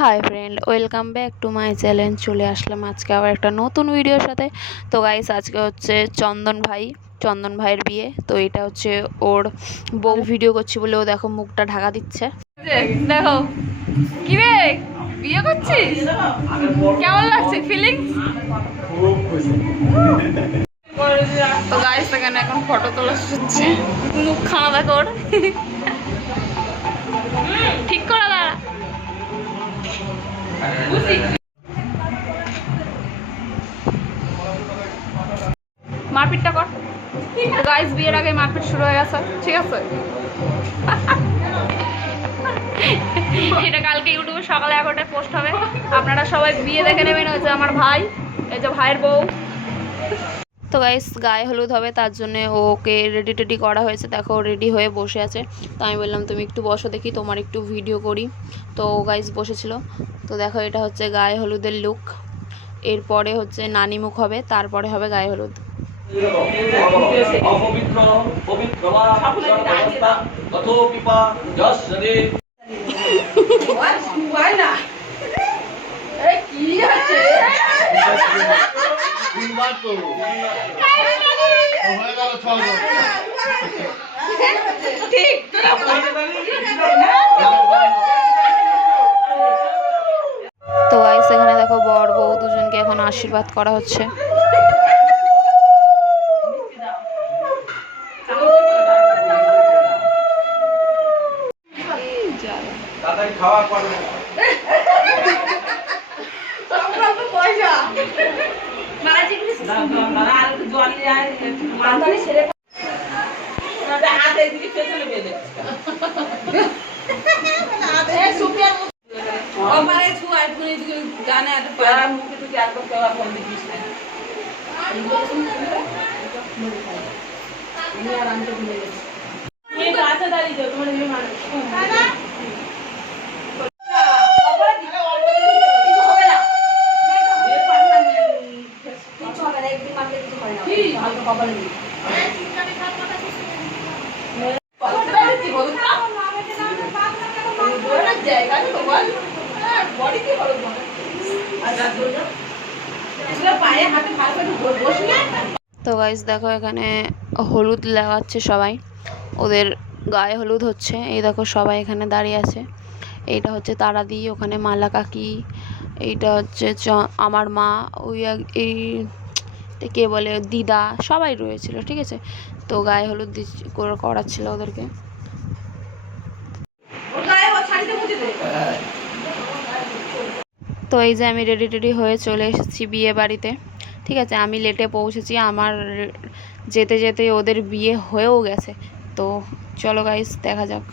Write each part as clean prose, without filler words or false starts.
Hi friend, welcome back to my channel. চলে আসলাম আজকে আবার একটা নতুন ভিডিওর সাথে। তো গাইস, আজকে হচ্ছে চন্দন ভাইয়ের বিয়ে। তো এটা হচ্ছে ওর বউ। ভিডিও করছি বলে ও দেখো মুখটা ঢাকা দিচ্ছে। দেখো কি রে, বিয়ে করছিস? কেমন লাগছে ফিলিংস? তো গাইস, এখানে এখন ফটো তোলা হচ্ছে। মুখ খাওয়া কর, ঠিক করে দাঁড়া। মারপিটটা কর। তো গাইস, বিয়ের আগে মারপিট শুরু হয়ে গেছে, ঠিক আছে? এটা কালকে ইউটিউবে সকালে 11টায় পোস্ট হবে। আপনারা সবাই বিয়ে দেখে নেবেন। হচ্ছে আমার ভাই, এই যে ভাইয়ের বউ। তো গাইস, গায়ে হলুদ হবে, তার জন্য ওকে রেডি টেডি করা হয়েছে। দেখো রেডি হয়ে বসে আছে। তো আমি বললাম তুমি একটু বসো, দেখি তোমার একটু ভিডিও করি। তো গাইস বসেছিল। তো দেখো এটা হচ্ছে গায়ে হলুদের লুক। এরপরে হচ্ছে নানি মুখ হবে, তারপরে হবে গায়ে হলুদ। তো গাইস, এখানে দেখো বর বউ দুজনকে এখন আশীর্বাদ করা হচ্ছে। তো গাইস দেখো, এখানে হলুদ লাগাচ্ছে সবাই, ওদের গায়ে হলুদ হচ্ছে। এই দেখো সবাই এখানে দাঁড়িয়ে আছে। এইটা হচ্ছে তারাদি, ওখানে মালা কাকি, এইটা হচ্ছে আমার মা, ওই এই কে বলে দিদা, সবাই রয়েছিল, ঠিক আছে? তো গায়ে হলুদ করাচ্ছিল ওদেরকে। তো এই যে আমি রেডি টেডি হয়ে চলে এসেছি বিয়ে বাড়িতে, ঠিক আছে? আমি লেটে পৌঁছেছি, আমার যেতে যেতে ওদের বিয়ে হয়েও গেছে। তো চলো গাইস, দেখা যাক।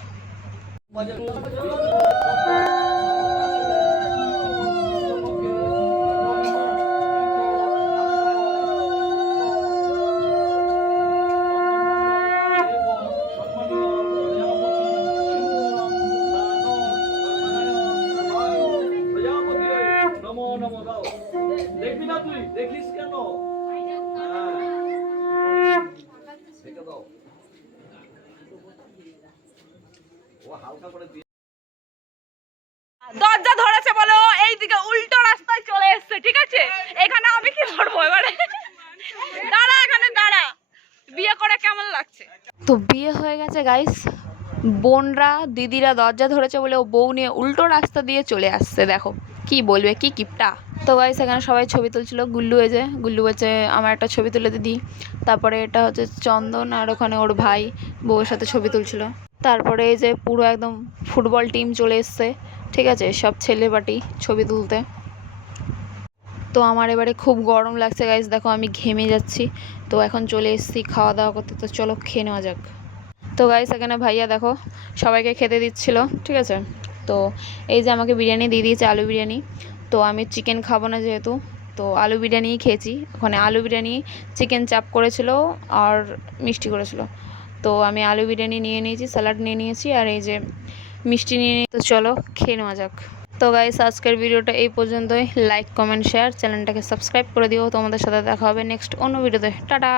দেখবি না, তুই দেখিস কেন? দরজা ধরেছে বলো, এইদিকে উল্টো রাস্তায় চলে এসছে, ঠিক আছে? এখানে আমি কি করবো এবারে? দাঁড়া, এখানে দাঁড়া। বিয়ে করে কেমন লাগছে? তো বিয়ে হয়ে গেছে গাইস, বোনরা দিদিরা দরজা ধরেছে বলে ও বউ নিয়ে উল্টো রাস্তা দিয়ে চলে আসছে। দেখো কি বলবে, কি কিপটা। তো গাইস, এখানে সবাই ছবি তুলছিল। গুল্লু বলছে আমার একটা ছবি তুলে দিদি। তারপরে এটা হচ্ছে চন্দন, আর ওখানে ওর ভাই বউয়ের সাথে ছবি তুলছিল। তারপরে এই যে পুরো একদম ফুটবল টিম চলে এসছে, ঠিক আছে? সব ছেলে পার্টি ছবি তুলতে। তো আমার এবারে খুব গরম লাগছে গাইস, দেখো আমি ঘেমে যাচ্ছি। তো এখন চলে এসেছি খাওয়া দাওয়া করতে। তো চলো খেয়ে নেওয়া যাক। তো গাইস, এখানে ভাইয়া দেখো সবাইকে খেতে দিচ্ছিল, ঠিক আছে? তো এই যে আমাকে বিরিয়ানি দিয়ে দিয়েছে, আলু বিরিয়ানি। তো আমি চিকেন খাবো না যেহেতু, তো আলু বিরিয়ানিই খেয়েছি। ওখানে আলু বিরিয়ানি, চিকেন চাপ করেছিল আর মিষ্টি করেছিল। তো আমি আলু বিরিয়ানি নিয়ে নিয়েছি, স্যালাড নিয়ে নিয়েছি, আর এই যে মিষ্টি নিয়ে নিয়ে। তো চলো খেয়ে নেওয়া যাক। তো গাইস, আজকের ভিডিওটা এই পর্যন্তই। লাইক কমেন্ট শেয়ার, চ্যানেলটাকে সাবস্ক্রাইব করে দিও। তোমাদের সাথে দেখা হবে নেক্সট অন্য ভিডিওতে। টাটা।